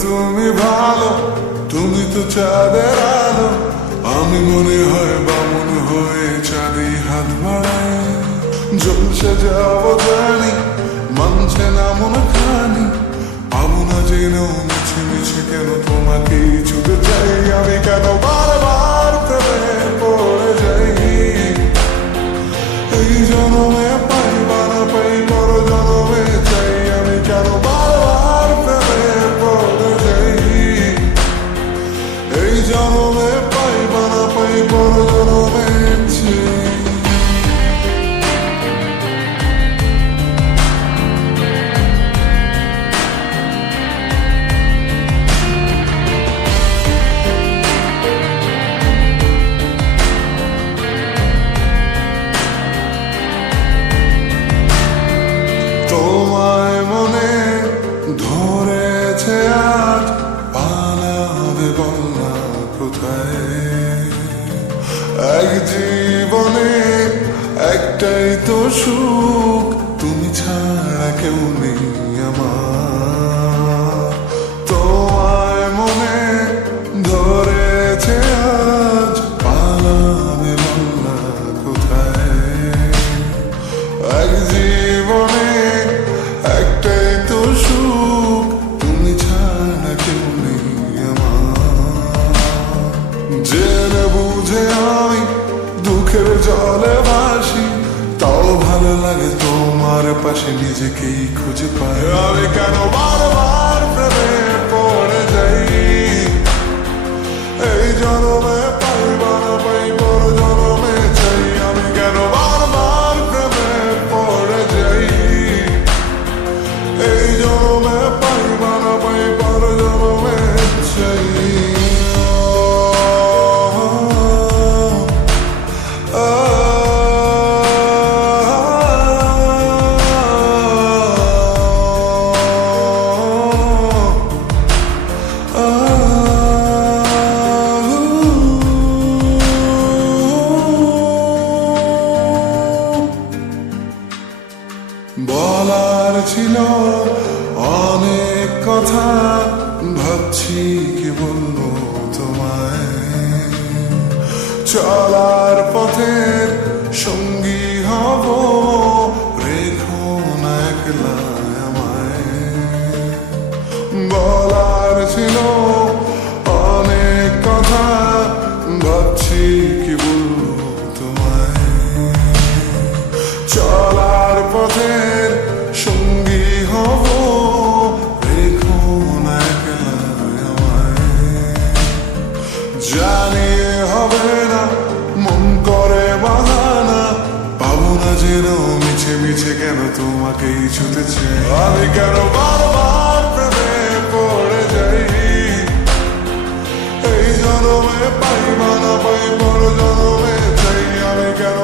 তুমি ভালো, তুমি তো চাঁদের আলো। আমি মনে হয় বামন হয়ে চাঁদে হাত বাড়ায়, জলসে যাবো জানি, মানছে না মন খানি। পাবো না জেনেও মিছে মিছে কেন তোমাকে ছুটে চাই আমি, কেন বারবার প্রেমে পড়ে যাই। এই জনমে পাই বা না পাই, পর জনমে চাই আমি, কেন বারবার প্রেমে পড়ে যাই। এই জনমে পাই বা না পাই, পর জনমে চাই। তোমায় মনে ধরেছে আজ, পালাবে বলনা কোথায়। এক জীবনে একটাই তো সুখ, তুমি ছাড়া কেউ নেই আমার। তোমায় মনে ধরেছে আজ, পালাবে বলনা কোথায়। এক জীবনে একটাই তো সুখ, তুমি ছাড়া কেউ নেই আমার। জেনে বুঝে আমি দুঃখের জলে ভাসি, তাও ভালো লাগে তোমার পাশে নিজেকেই খুঁজে পাই আমি, কেন বারবার প্রেমে পড়ে যাই। এই জনমে পাই বা না পাই, পর জনমে চাই আমি, কেন বারবার প্রেমে পড়ে যাই। এই জনমে পাই বা না পাই, পর জনমে চাই। বলার ছিল অনেক কথা, ভাবছি কি বলবো তোমায়। চলার পথের সঙ্গী হব, রেখো না একলা আমায়। বলার ছিল অনেক কথা, ভাবছি কি বলবো তোমায়। চলার পথের সঙ্গী হব, রেখো না একলা আমায়। জানি হবে না মন করে বাহানা, পাবো না যেন মিছে মিছে কেন তোমাকেই ছুটেছে আমি, কেন বারবার প্রেমে পড়ে যাই। এই জনমে পাই বা না পাই, পর জনমে চাই আমি, কেন